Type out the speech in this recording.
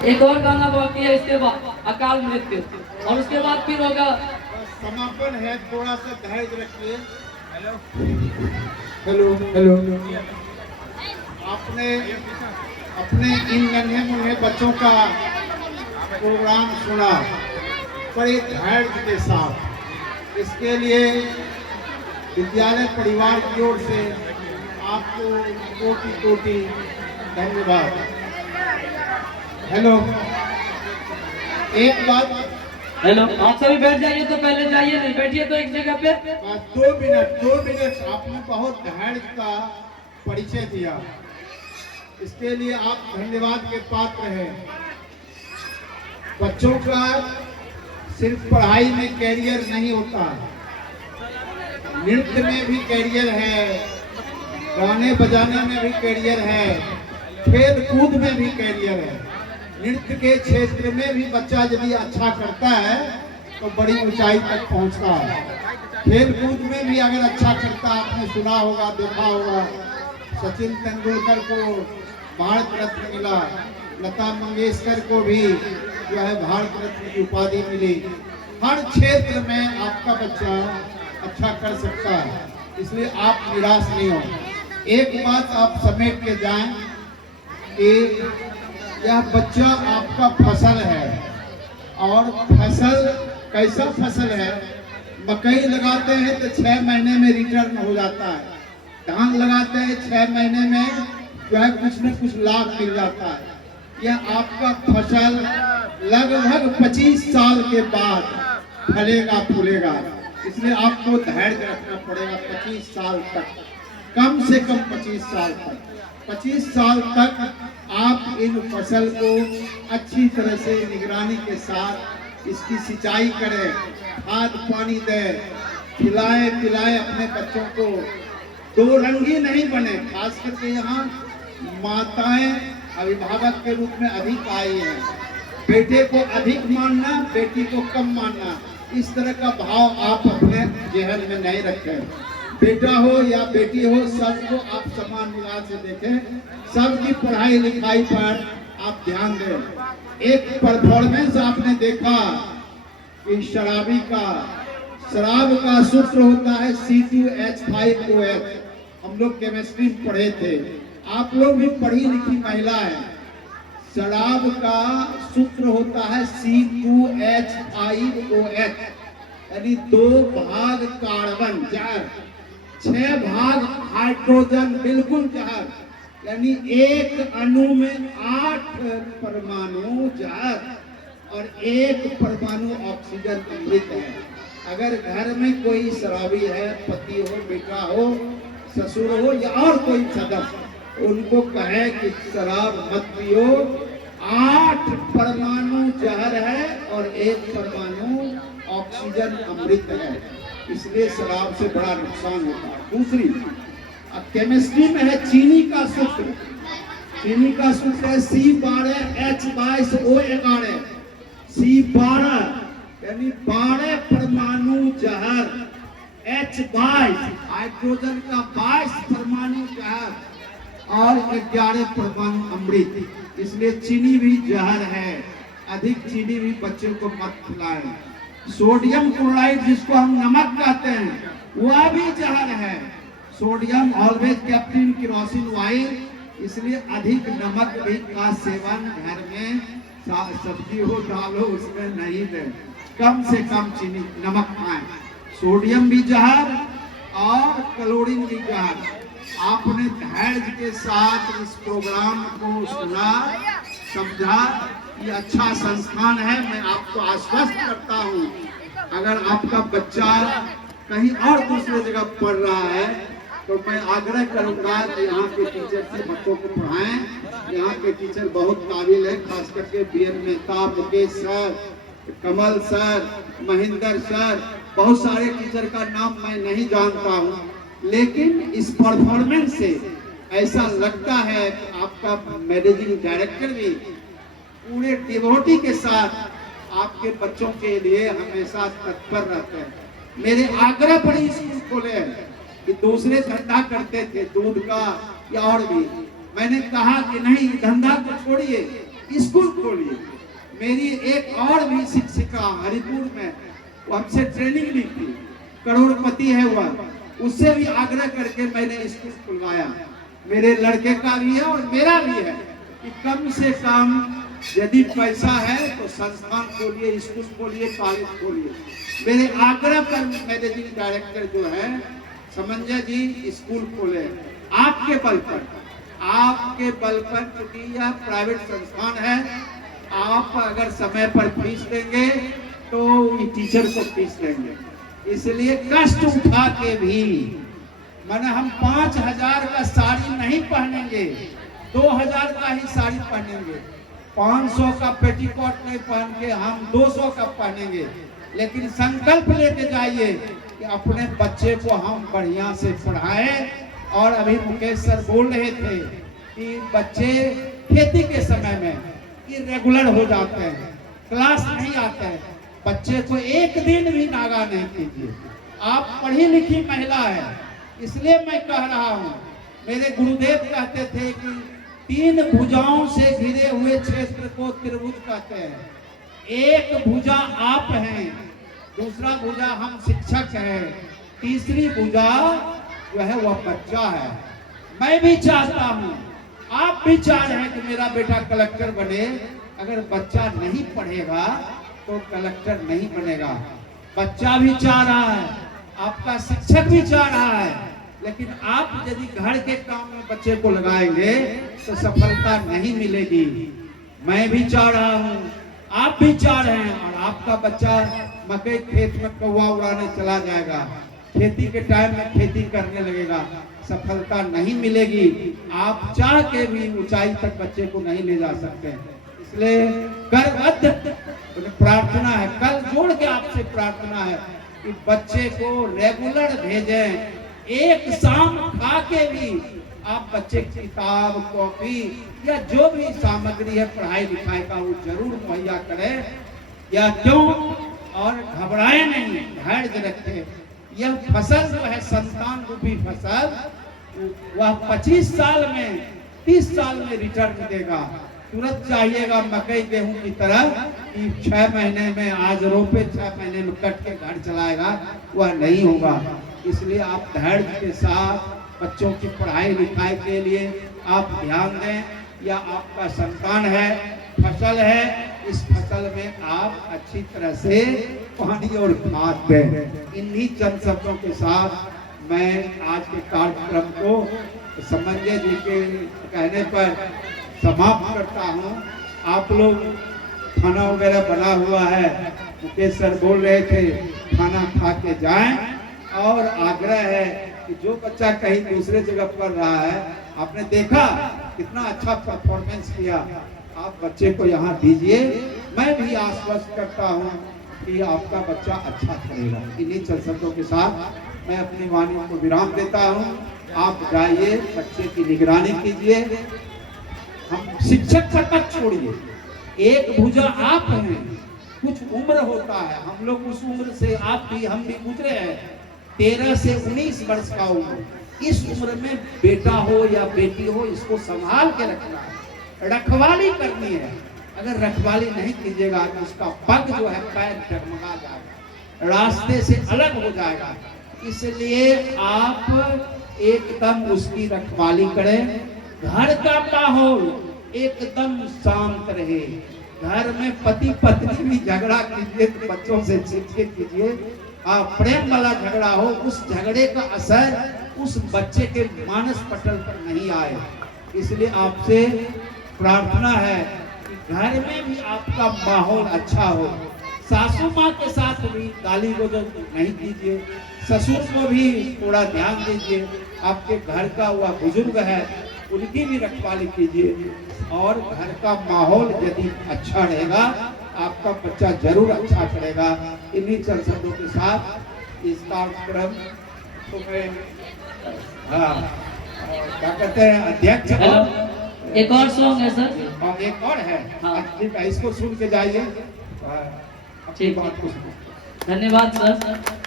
एक और गाना बाकी है, इसके बाद अकाल मृत्यु, और उसके बाद फिर होगा समापन है। थोड़ा सा धैर्य रखिए। Hello hello hello. आपने अपने इन नन्हे मुन्ने बच्चों का प्रोग्राम सुना बड़े धैर्य के साथ। इसके लिए विद्यालय परिवार की ओर से आपको कोटि कोटि धन्यवाद। हेलो, एक बात। हेलो, आप सभी बैठ जाइए, तो पहले जाइए, नहीं बैठिए तो एक जगह पे। 2 मिनट आपने बहुत धैर्य का परिचय दिया, इसके लिए आप धन्यवाद के पात्र हैं। बच्चों का सिर्फ पढ़ाई में कैरियर नहीं होता, नृत्य में भी कैरियर है, गाने बजाने में भी कैरियर है, खेल कूद में भी कैरियर है। नृत्य के क्षेत्र में भी बच्चा यदि अच्छा करता है तो बड़ी ऊंचाई तक पहुंचता है। खेल कूद में भी अगर अच्छा करता, आपने सुना होगा, देखा होगा, सचिन तेंदुलकर को भारत रत्न मिला, लता मंगेशकर को भी जो है भारत रत्न की उपाधि मिली। हर क्षेत्र में आपका बच्चा अच्छा कर सकता है, इसलिए आप निराश नहीं हो। एक बात आप समेट के जाएं कि यह बच्चा आपका फसल है, और फसल कैसा फसल है? मकई लगाते हैं तो 6 महीने में रिटर्न हो जाता है, धान लगाते हैं 6 महीने में जो है कुछ न कुछ लाभ मिल जाता है। यह आपका फसल लगभग 25 साल के बाद फलेगा फूलेगा, इसलिए आपको धैर्य रखना पड़ेगा। 25 साल तक, कम से कम 25 साल तक, 25 साल तक आप इन फसल को अच्छी तरह से निगरानी के साथ इसकी सिंचाई करें, खाद पानी दें, खिलाएं पिलाएं अपने बच्चों को। 2 रंगी नहीं बने, खास करके यहाँ माताएं अभिभावक के रूप में अधिक आई हैं। बेटे को अधिक मानना, बेटी को कम मानना, इस तरह का भाव आप अपने जहन में नहीं रखें। बेटा हो या बेटी हो, सबको आप समान निगाह से देखें, सबकी पढ़ाई लिखाई पर आप ध्यान दें। एक परफॉर्मेंस आपने देखा कि शराब का सूत्र होता है C2H5OH, हम लोग केमिस्ट्री में पढ़े थे, आप लोग भी पढ़ी लिखी महिला है। शराब का सूत्र होता है C2H5OH, यानी 2 भाग कार्बन जहर, 6 भाग हाइड्रोजन बिल्कुल जहर, यानी एक अणु में 8 परमाणु जहर और 1 परमाणु ऑक्सीजन अमृत है। अगर घर में कोई शराबी है, पति हो, बेटा हो, ससुर हो या और कोई सदस्य, उनको कहे कि शराब मत पियो, 8 परमाणु जहर है और 1 परमाणु ऑक्सीजन अमृत है, इसलिए शराब से बड़ा नुकसान होता है। दूसरी, अब केमिस्ट्री में है चीनी का सूत्र, चीनी का सूत्र है C12H22O11, C12 यानी 12 परमाणु जहर, H22 हाइड्रोजन का 22 परमाणु जहर और 11 परमाणु अमृत, इसलिए चीनी भी जहर है। अधिक चीनी भी बच्चों को मत खिलाएं। सोडियम क्लोराइड, जिसको हम नमक कहते हैं, वह भी जहर है। Sodium always kept in kerosene oil, इसलिए अधिक नमक भी का सेवन घर में, सब्जी हो दाल हो उसमें नहीं दें, कम से कम चीनी नमक खाएं। सोडियम भी जहर और क्लोरीन भी जहर। आपने धैर्य के साथ इस प्रोग्राम को सुना, समझा, ये अच्छा संस्थान है। मैं आपको आश्वस्त करता हूँ, अगर आपका बच्चा कहीं और दूसरे जगह पढ़ रहा है तो मैं आग्रह करूंगा कि यहाँ के टीचर से बच्चों को पढ़ाएं। यहाँ के टीचर बहुत काबिल है, खास करके BN मेहता, मुकेश सर, कमल सर, महेंद्र सर, बहुत सारे टीचर का नाम मैं नहीं जानता हूँ, लेकिन इस परफॉर्मेंस से ऐसा लगता है कि आपका मैनेजिंग डायरेक्टर भी पूरे डिवोटी के साथ आपके बच्चों के लिए हमेशा तत्पर रहते हैं। मेरे आग्रह पर ही स्कूल खोले हैं कि दूसरे धंधा करते थे दूध का या और भी, मैंने कहा कि नहीं, धंधा को छोड़िए, स्कूल खोलिए। मेरी एक और भी शिक्षिका हरिपुर में, वो हमसे ट्रेनिंग ली थी, करोड़पति है वह, उससे भी आग्रह करके मैंने स्कूल खुलवाया। मेरे लड़के का भी है और मेरा भी है कि कम से कम यदि पैसा है तो संस्थान खोलिए, स्कूल खोलिए, कॉलेज खोलिए। मेरे आग्रह पर मैनेजिंग डायरेक्टर जो है समंजय जी स्कूल खोले, आपके बल पर, आपके बल पर, क्योंकि यह प्राइवेट संस्थान है। आप अगर समय पर फीस देंगे तो टीचर को फीस देंगे, इसलिए कष्ट उठा के भी माने हम 5,000 का साड़ी नहीं पहनेंगे, 2,000 का ही साड़ी पहनेंगे, 500 का पेटीकोट नहीं पहन के हम 200 का पहनेंगे। लेकिन संकल्प लेके जाइए कि अपने बच्चे को हम बढ़िया से पढ़ाएं। और अभी मुकेश सर बोल रहे थे कि बच्चे खेती के समय में इरेगुलर हो जाते हैं, क्लास नहीं आते हैं, बच्चे को एक दिन भी नागा नहीं कीजिए। आप पढ़ी लिखी महिला है, इसलिए मैं कह रहा हूँ, मेरे गुरुदेव कहते थे कि 3 भुजाओं से घिरे हुए क्षेत्र को त्रिभुज कहते हैं। एक भुजा आप हैं, दूसरा भुजा हम शिक्षक हैं, तीसरी भुजा जो है वह बच्चा है। मैं भी चाहता हूँ, आप भी चाह रहे हैं कि मेरा बेटा कलेक्टर बने। अगर बच्चा नहीं पढ़ेगा तो कलेक्टर नहीं बनेगा। बच्चा भी चाह रहा है, आपका शिक्षक भी चाह रहा है, लेकिन आप यदि घर के काम में बच्चे को लगाएंगे तो सफलता नहीं मिलेगी। मैं भी चाह रहा हूँ, आप भी चाह रहे हैं, और आपका बच्चा मकई खेत में कौवा उड़ाने चला जाएगा, खेती के टाइम में खेती करने लगेगा, सफलता नहीं मिलेगी। आप चाह के भी ऊंचाई तक बच्चे को नहीं ले जा सकते। इसलिए करबद्ध प्रार्थना है, कल जोड़ के आपसे प्रार्थना है कि बच्चे को रेगुलर भेजें। एक शाम खा के भी आप बच्चे की किताब, कॉपी या जो भी सामग्री है पढ़ाई लिखाई का वो जरूर मुहैया करें। या क्यों, और घबराए नहीं, धैर्य रखें। यह फसल जो है संतान रूपी फसल, वह 25 साल में 30 साल में रिटर्न देगा। तुरंत चाहिएगा मकई गेहूं की तरह कि 6 महीने में आज रोपे 6 महीने में कट के घर चलाएगा, वह नहीं होगा। इसलिए आप धैर्य के साथ बच्चों की पढ़ाई लिखाई के लिए आप ध्यान दें। या आपका संतान है, फसल है, इस फसल में आप अच्छी तरह से पानी और खाद दें। इन्हीं चंद शब्दों के साथ मैं आज के कार्यक्रम को समंजय जी के कहने पर समाप्त करता हूँ। आप लोग खाना वगैरह बना हुआ है, मुकेश सर बोल रहे थे खाना खा के जाएं। और आग्रह है कि जो बच्चा कहीं दूसरे जगह पढ़ रहा है, आपने देखा कितना अच्छा परफॉर्मेंस किया, आप बच्चे को यहाँ दीजिए। मैं भी आश्वस्त करता हूँ कि आपका बच्चा अच्छा करेगा। इन्हीं चंद शब्दों के साथ मैं अपनी वाणी को विराम देता हूँ। आप जाइए, बच्चे की निगरानी कीजिए, हम शिक्षक पर मत छोड़िए। एक भुजा आप हैं, कुछ उम्र होता है, हम लोग उस उम्र से आप भी हम भी गुजरे हैं। 13 से 19 वर्ष का उम्र, इस उम्र में बेटा हो या बेटी हो, इसको संभाल के रखना है, रखवाली करनी है। अगर रखवाली नहीं कीजिएगा तो उसका पग जो है पैर डगमगा जाएगा, रास्ते से अलग हो जाएगा। इसलिए आप एकदम उसकी रखवाली करें। घर का माहौल एकदम शांत रहे। घर में पति पत्नी भी झगड़ा कीजिए तो बच्चों से सीख के कीजिए। प्रेम वाला झगड़ा हो, उस झगड़े का असर उस बच्चे के मानस पटल पर नहीं आए। इसलिए आपसे प्रार्थना है कि घर में भी आपका माहौल अच्छा हो। सासू माँ के साथ भी गाली गलौज नहीं कीजिए, ससुर को भी थोड़ा ध्यान दीजिए। आपके घर का वह बुजुर्ग है, उनकी भी रखवाली कीजिए। और घर का माहौल यदि अच्छा रहेगा, आपका बच्चा जरूर अच्छा करेगा। इन्हीं चंद शब्दों के साथ इस कार्यक्रम को मैं क्या कहते हैं अध्यक्ष। एक और सॉन्ग है सर, और एक और है, हाँ। ठीक है, इसको सुन के जाइए। ठीक, धन्यवाद सर।